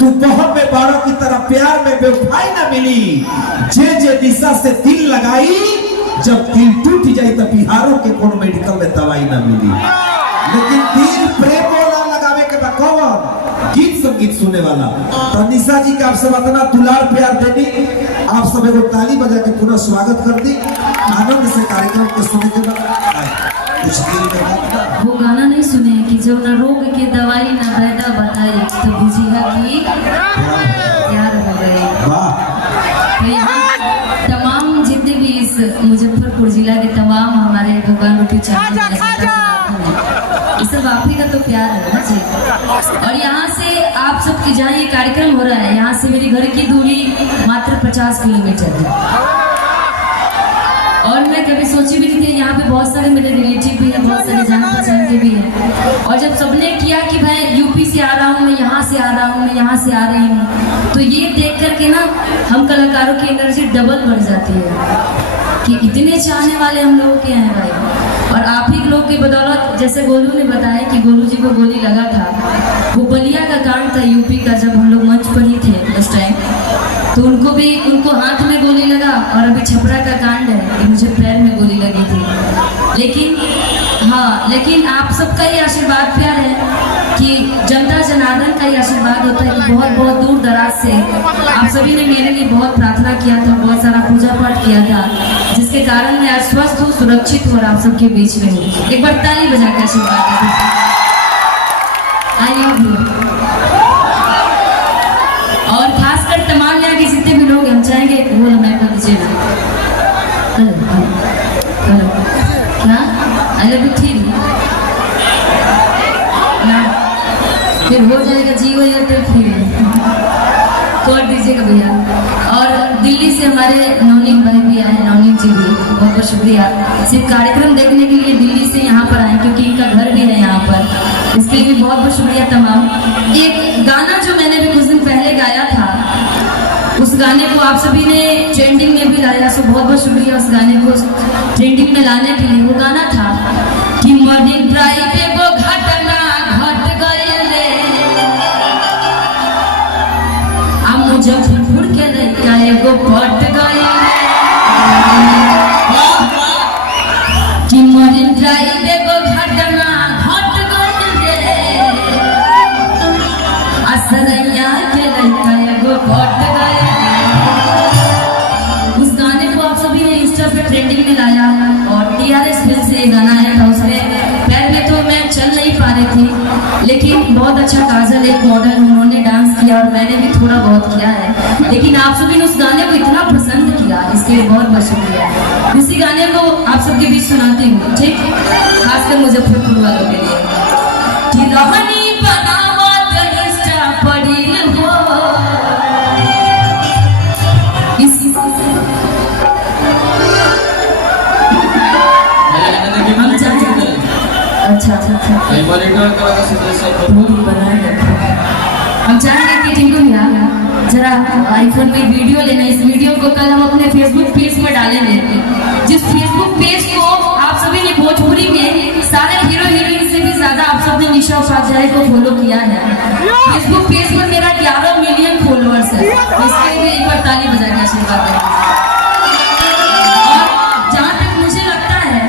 तू बहुत में बारों की तरह प्यार में बेवफाई ना मिली, जे दिशा से दिल लगाई, जब दिल टूट जाए तो बिहारों के कोनो मेडिकल में दवाई ना मिली। लेकिन दिल प्रेम वाला लगावे के बकौन गीत संगीत सुने वाला। तो निशा जी का आपसे इतना दुलार प्यार देनी, आप सब एगो ताली बजा के पुनः स्वागत कर दी। आनंद से कार्यक्रम को सुने के बाद कुछ दिल में बात वो गाना नहीं सुने कि जो न रोग के दवाई न वैदा बताई, तो बुझिया कि प्यार हो गए। तो यहाँ तमाम जितने भी इस मुजफ्फरपुर जिला के तमाम हमारे दुकान रोटी ये सब आप ही का तो प्यार है ना जी। और यहाँ से आप सबकी जहाँ ये कार्यक्रम हो रहा है, यहाँ से मेरे घर की दूरी मात्र 50 किलोमीटर है। और मैं कभी सोची भी नहीं थी, यहाँ पे बहुत सारे मेरे रिलेटिव भी हैं, बहुत सारे जान पहचान के भी हैं। और जब सबने किया कि भाई यूपी से आ रहा हूँ, मैं यहाँ से आ रहा हूँ, मैं यहाँ से आ रही हूँ, तो ये देख करके ना हम कलाकारों की एनर्जी डबल बढ़ जाती है कि इतने चाहने वाले हम लोगों के हैं भाई। और आप ही लोग की बदौलत, जैसे गोलू ने बताया कि गोलू जी को गोली लगा था, वो बलिया का कांड था यूपी का, जब हम लोग मंच पर ही थे उस टाइम, तो उनको हाथ में गोली लगा। और अभी छपरा का कांड है कि मुझे पैर में गोली लगी थी। लेकिन आप सबका ये आशीर्वाद प्यार है कि जनता जनार्दन का ये आशीर्वाद होता है कि बहुत बहुत दूर दराज से आप सभी ने मेरे लिए बहुत प्रार्थना किया था, बहुत सारा पूजा पाठ किया था, जिसके कारण मैं आज स्वस्थ हूँ, सुरक्षित हूँ और आप सबके बीच में हूँ। एक बार ताली बजा के आशीर्वाद दें। I love you. और खासकर तमाम यहाँ के जितने भी लोग हम चाहेंगे वो मैं कर दीजिए क्या आई लव यू ठीक ना, फिर हो जाएगा जियो एयरटेल फ्री कर दीजिएगा भैया। और दिल्ली से हमारे नवनीत भाई भी आए, नवनीत जी भी बहुत बहुत शुक्रिया, सिर्फ कार्यक्रम देखने के लिए दिल्ली से यहाँ पर आए, क्योंकि इनका घर भी है यहाँ पर, इसके लिए भी बहुत बहुत शुक्रिया तमाम। एक गाना जो मैंने भी कुछ दिन पहले गाया था, उस गाने को आप सभी ने ट्रेंडिंग में भी लाया, सो बहुत बहुत शुक्रिया उस गाने को ट्रेंडिंग में लाने के लिए। वो गाना था कि मर्निंग ड्राइव पे वो घटना घट गए ले, अब मुजफ्फरपुर के लड़का एगो पट गए कि मर्निंग ड्राइव पे वो घटना घट गए ले, असरैया के लड़का एगो पट गए। उस गाने को आप सभी ने इंस्टा पे ट्रेंडिंग में लाया और TRS फिल्म से ये गाना आया था। उसमें पैर में तो मैं चल नहीं पा रही थी, लेकिन बहुत अच्छा काजल एक मॉडल उन्होंने डांस किया और मैंने भी थोड़ा बहुत किया है, लेकिन आप सभी ने उस गाने को इतना पसंद किया, इसके लिए बहुत बहुत शुक्रिया। इसी गाने को आप सबके बीच सुनाती हूँ, ठीक, खासकर मुजफ्फरपुर वालों के लिए कि रहनी बनावत इंस्टा पड़ी हो। अच्छा हम चाहेंगे कि टिंकू भैया जरा आईफोन पे वीडियो लेना, इस वीडियो को कल हम अपने फेसबुक पेज पर डालेंगे, जिस फेसबुक पेज को आप सभी ने भोजपुरी में सारे हीरो हीरोइन से भी ज्यादा आप सबने निशा उपाध्याय को फॉलो किया है। फेसबुक पेज पर मेरा 11 मिलियन फॉलोअर्स है, इसके लिए एक बार ताली बजा के आशीर्वाद दें। और जहाँ तक मुझे लगता है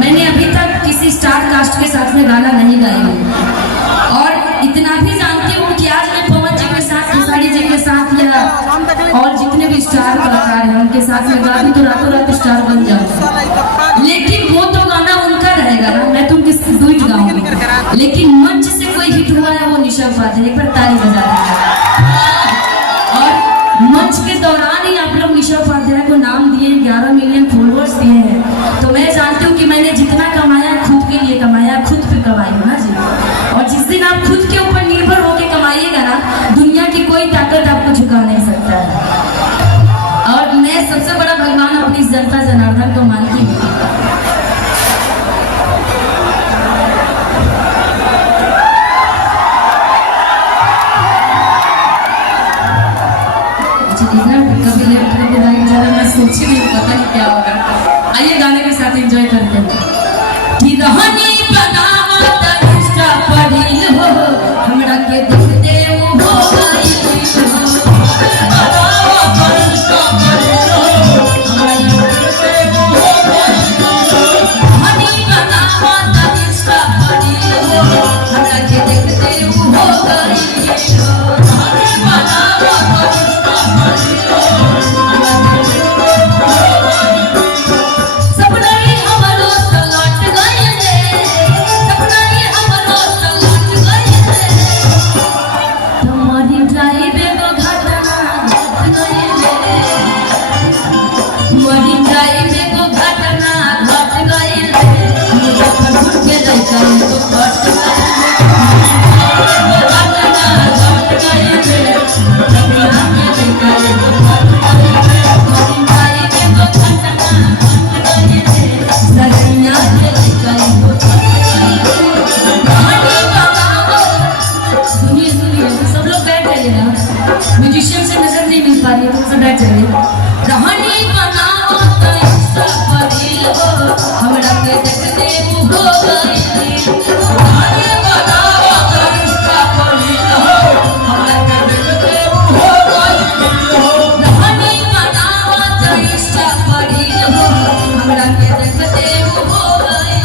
मैंने अभी तक किसी स्टार कास्ट के साथ में गाना नहीं गाया हूँ, और इतना भी जानती हूँ कि आज मैं पवन जी के साथ, खेसारी जी के साथ या और जितने भी स्टार कलाकार हैं उनके साथ में गा दूँ तो रातों रात स्टार बन जाऊँ, लेकिन वो तो गाना उनका रहेगा ना, मैं तो उनके स्वीट गाऊंगी। लेकिन मंच से कोई हिट हुआ है वो निशा उपाध्याय, एक बार ताली बजा दीजिए। और मंच के दौरान ही आप लोग निशा उपाध्याय को नाम दिए, 11 मिलियन फॉलोअर्स दिए हैं, तो मैं जानती हूँ कि मैंने जितना कमाया खुद के लिए कमाया, खुद पे कमाई हो ना जी। और जिस दिन आप खुद के ऊपर निर्भर होकर कमाइएगा ना, दुनिया की कोई ताकत आपको झुका नहीं सकता है। और मैं सबसे बड़ा भगवान अपनी जनता जनार्दन को मानती हूँ। कभी लेफ्ट कभी राइट जा रहा, मैं सोच ही नहीं, पता नहीं क्या होगा। आइए गाने के साथ एंजॉय करते हैं कि रहनी बनावत इंस्टा पड़ी हो, हमरा के देखते हो गई म्यूजिशियन से नजर नहीं मिल पा रही है, तो सब बैठ जाइए। रहनी बनाओ तो इंस्टा पर रील हो, हमरा के देखते हो गई। रहनी बनाओ तो इंस्टा पर रील हो, हमरा के देखते हो गई। रहनी बनाओ तो इंस्टा पर रील हो, हमरा के देखते हो गई।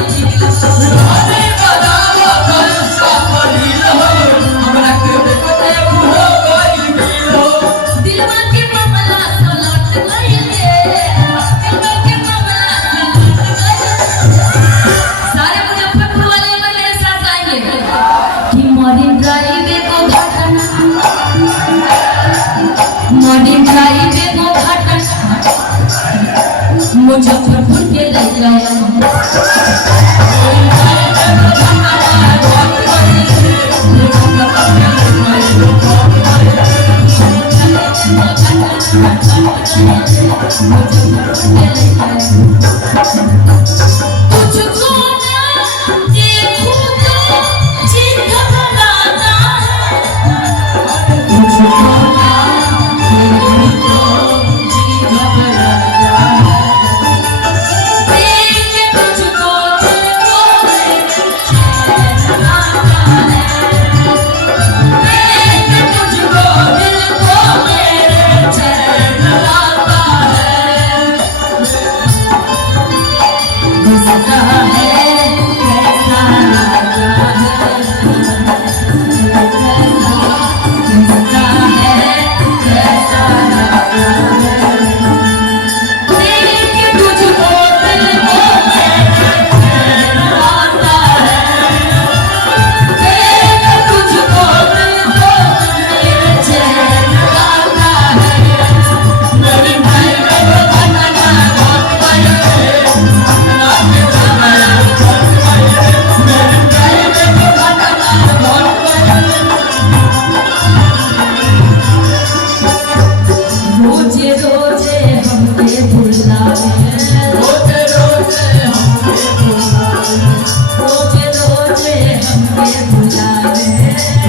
रहनी बनाओ तो इंस्टा पर रील हो, हमरा के देखते हो गई। दिलवा के मामला तो लौट गइले, दिलवा के मामला तो लौट गइले। सारे मुजफ्फरपुर वाले एक बार मेरे साथ गाएंगे कि मॉर्निंग ड्राइव को घटना, मॉर्निंग ड्राइव को घटना मुजफ्फरपुर के ले गया। तुझको ना देखूं तो जी घबराता है, तुझको ना देखूं तो जी घबराता है। देख तुझको दिल को मेरे चैन आता है, देख तुझको दिल को मेरे चैन आता है। गुस्सा है कैसा लगता है, गुस्सा है कैसा लगता है। देख तुझको दिल को मेरे चैन आता है, देख तुझको दिल को मेरे चैन आता है। मेरी भाई को घटना घट गई, रोजे रोजे हमके बुलावे, रोजे रोजे हमके बुलावे, रोजे रोजे हमके बुलावे,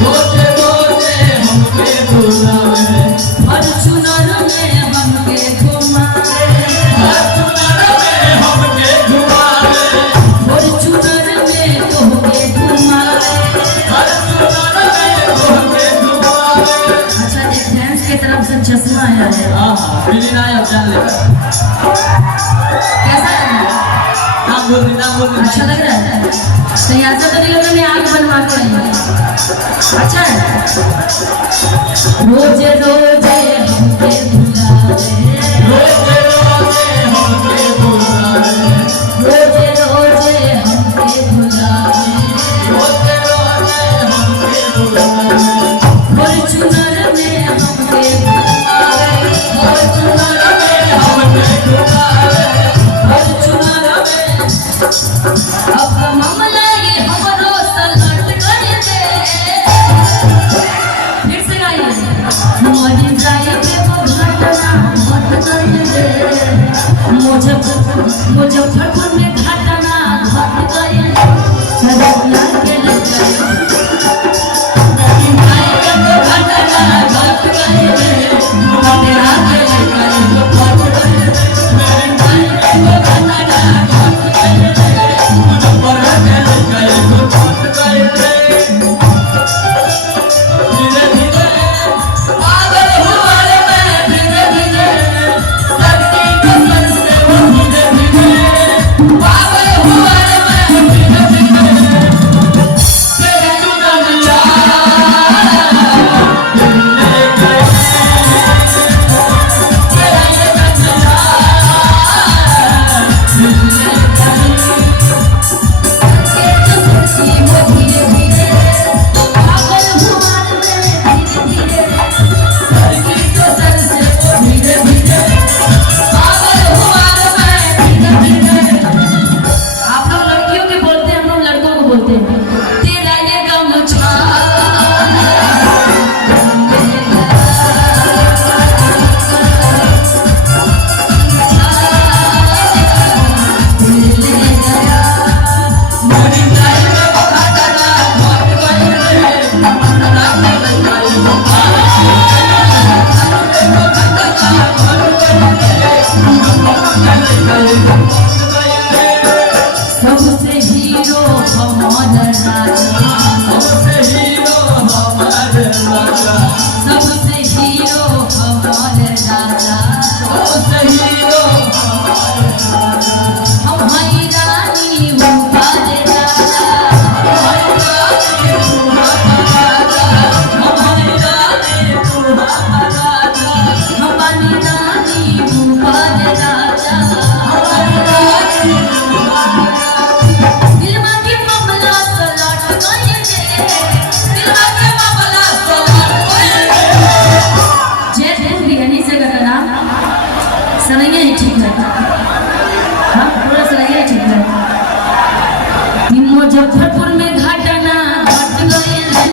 रोजे रोजे हमके बुलावे। फॉर्च्यूनर में हमके घुमावे, फॉर्च्यूनर में हमके घुमावे, फॉर्च्यूनर में तोहके घुमावे, फॉर्च्यूनर में तोहके घुमावे। अच्छा एक फैंस के तरफ से चश्मा आया है। हाँ मिली ना अब जान ले। कैसा लग रहा है? नाम बोल दे। अच्छा लग रहा है? कहीं ऐसा तो नहीं लग रहा मैं आगे बनवा के आई हूँ। अच्छा है। रोजे रोजे हमके बुलावे, रोजे रोजे हमके बुलावे, रोजे रोजे हमके बुलावे, रोजे रोजे हमके बुलावे। फॉर्च्यूनर में हमके घुमावे, फॉर्च्यूनर में हमके घुमावे, फॉर्च्यूनर में। अब मामला ये हमरो सलट कर दे, फिर से गाइए। मॉर्निंग ड्राइव को घटना घट कर दे, मुजफ्फरपुर